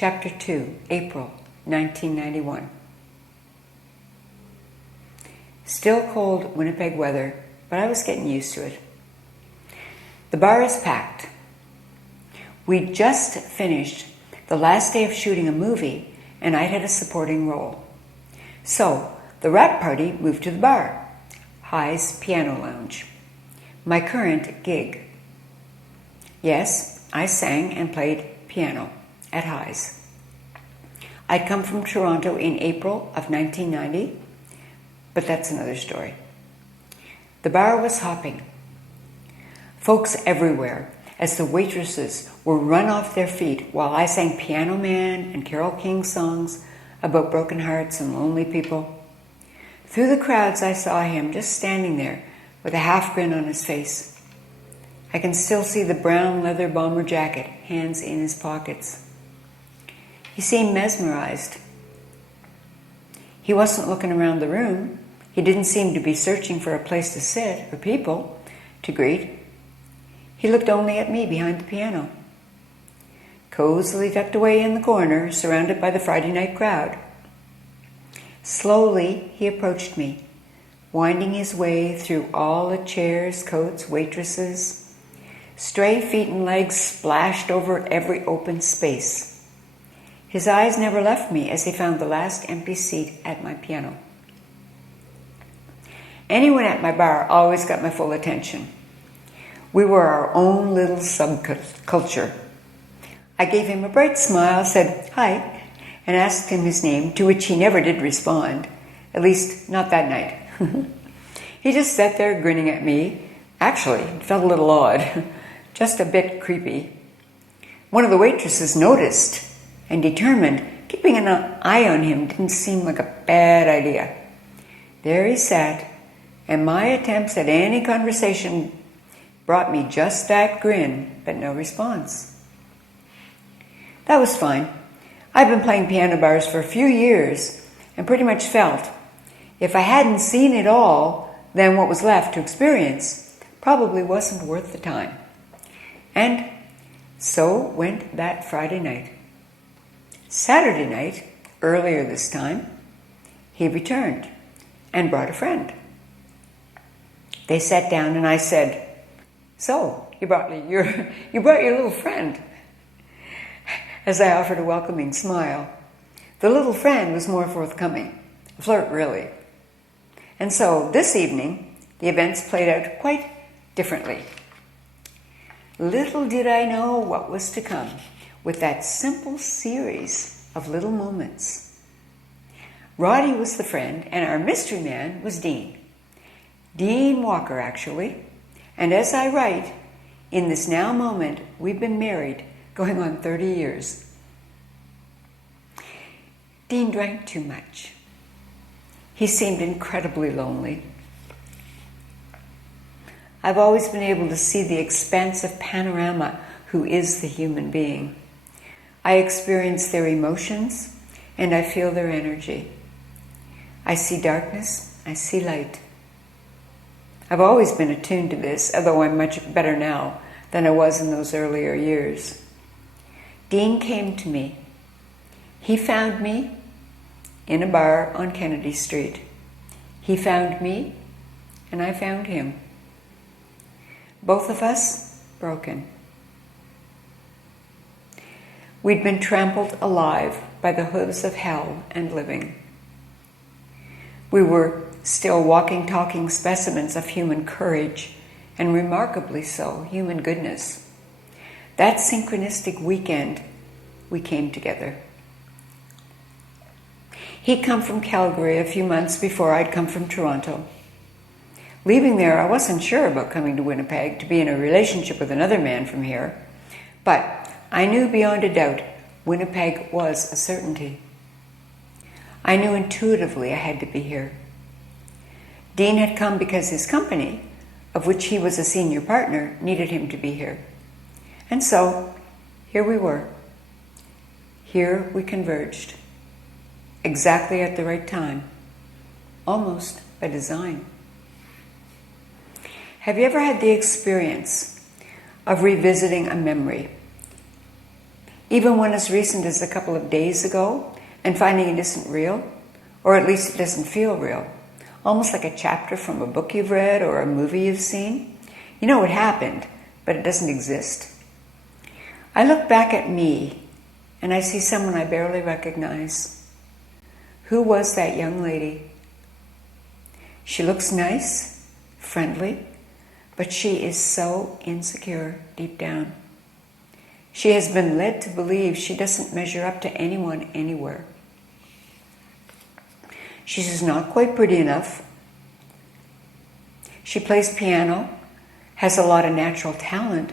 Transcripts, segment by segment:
Chapter 2, April 1991. Still cold Winnipeg weather, but I was getting used to it. The bar is packed. We'd just finished the last day of shooting a movie, and I'd had a supporting role. So, the wrap party moved to the bar, High's Piano Lounge, my current gig. Yes, I sang and played piano at High's. I'd come from Toronto in April of 1990, but that's another story. The bar was hopping. Folks everywhere, as the waitresses were run off their feet while I sang Piano Man and Carole King songs about broken hearts and lonely people. Through the crowds I saw him just standing there with a half grin on his face. I can still see the brown leather bomber jacket, hands in his pockets. He seemed mesmerized. He wasn't looking around the room. He didn't seem to be searching for a place to sit or people to greet. He looked only at me behind the piano, cozily tucked away in the corner, surrounded by the Friday night crowd. Slowly, he approached me, winding his way through all the chairs, coats, waitresses. Stray feet and legs splashed over every open space. His eyes never left me as he found the last empty seat at my piano. Anyone at my bar always got my full attention. We were our own little subculture. I gave him a bright smile, said hi, and asked him his name, to which he never did respond, at least not that night. He just sat there grinning at me. Actually, it felt a little odd, just a bit creepy. One of the waitresses noticed and determined keeping an eye on him didn't seem like a bad idea. There he sat, and my attempts at any conversation brought me just that grin, but no response. That was fine. I've been playing piano bars for a few years and pretty much felt if I hadn't seen it all, then what was left to experience probably wasn't worth the time. And so went that Friday night. Saturday night, earlier this time, he returned and brought a friend. They sat down and I said, "So, you brought your little friend," as I offered a welcoming smile. The little friend was more forthcoming, a flirt really. And so, this evening, the events played out quite differently. Little did I know what was to come with that simple series of little moments. Roddy was the friend, and our mystery man was Dean. Dean Walker, actually. And as I write, in this now moment, we've been married, going on 30 years. Dean drank too much. He seemed incredibly lonely. I've always been able to see the expansive panorama who is the human being. I experience their emotions, and I feel their energy. I see darkness, I see light. I've always been attuned to this, although I'm much better now than I was in those earlier years. Dean came to me. He found me in a bar on Kennedy Street. He found me, and I found him. Both of us broken. We'd been trampled alive by the hooves of hell and living. We were still walking, talking specimens of human courage, and remarkably so, human goodness. That synchronistic weekend, we came together. He'd come from Calgary a few months before I'd come from Toronto. Leaving there, I wasn't sure about coming to Winnipeg to be in a relationship with another man from here, but I knew beyond a doubt Winnipeg was a certainty. I knew intuitively I had to be here. Dean had come because his company, of which he was a senior partner, needed him to be here. And so, here we were. Here we converged. Exactly at the right time. Almost by design. Have you ever had the experience of revisiting a memory? even one as recent as a couple of days ago, and finding it isn't real, or at least it doesn't feel real, almost like a chapter from a book you've read or a movie you've seen. You know it happened, but it doesn't exist. I look back at me, and I see someone I barely recognize. Who was that young lady? She looks nice, friendly, but she is so insecure deep down. She has been led to believe she doesn't measure up to anyone anywhere. She's not quite pretty enough. She plays piano, has a lot of natural talent,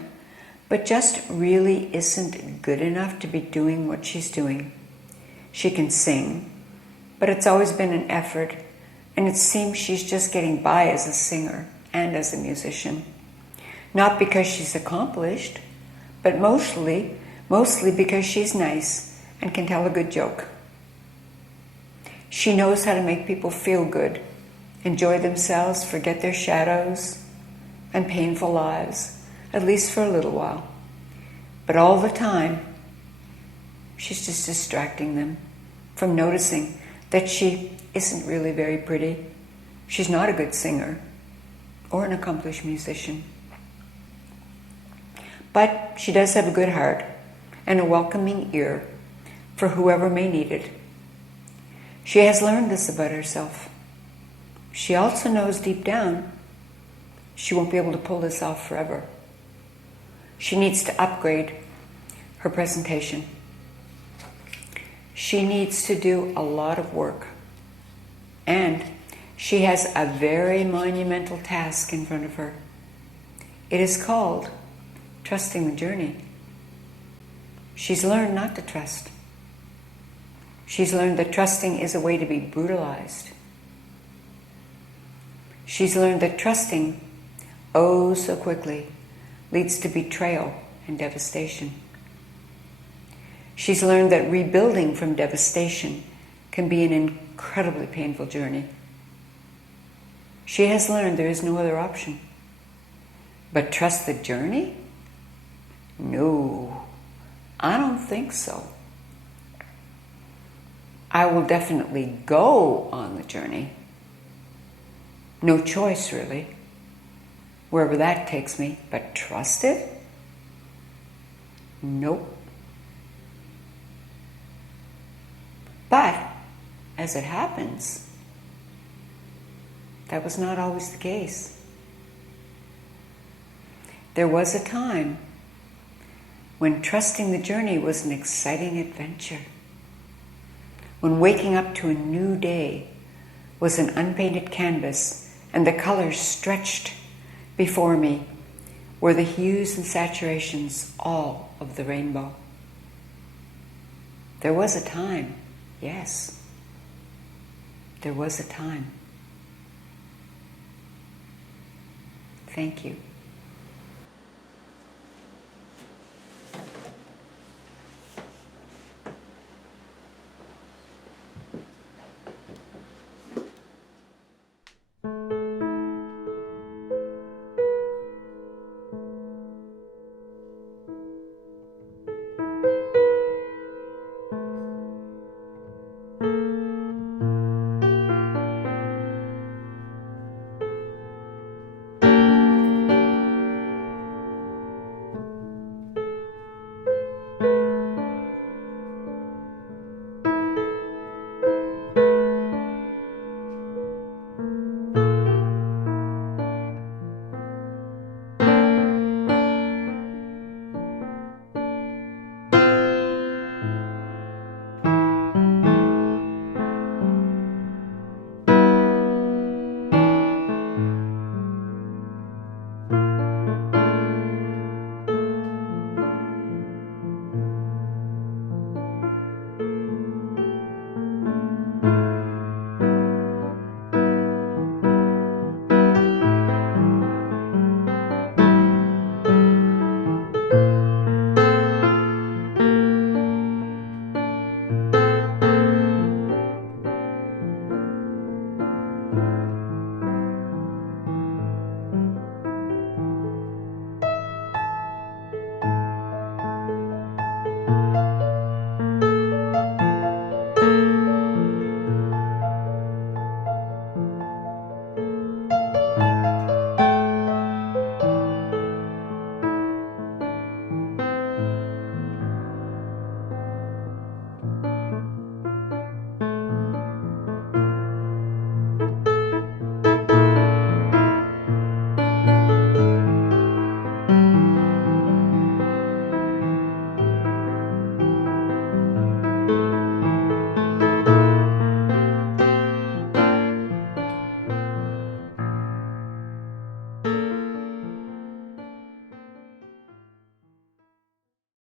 but just really isn't good enough to be doing what she's doing. She can sing, but it's always been an effort, and it seems she's just getting by as a singer and as a musician. Not because she's accomplished, but mostly because she's nice and can tell a good joke. She knows how to make people feel good, enjoy themselves, forget their shadows and painful lives, at least for a little while. But all the time, she's just distracting them from noticing that she isn't really very pretty. She's not a good singer or an accomplished musician. But she does have a good heart and a welcoming ear for whoever may need it. She has learned this about herself. She also knows deep down she won't be able to pull this off forever. She needs to upgrade her presentation. She needs to do a lot of work. And she has a very monumental task in front of her. It is called trusting the journey. She's learned not to trust. She's learned that trusting is a way to be brutalized. She's learned that trusting, oh so quickly, leads to betrayal and devastation. She's learned that rebuilding from devastation can be an incredibly painful journey. She has learned there is no other option. But trust the journey? No, I don't think so. I will definitely go on the journey. No choice, really, wherever that takes me. But trust it? Nope. But, as it happens, that was not always the case. There was a time when trusting the journey was an exciting adventure. When waking up to a new day was an unpainted canvas and the colors stretched before me were the hues and saturations all of the rainbow. There was a time, yes, there was a time. Thank you.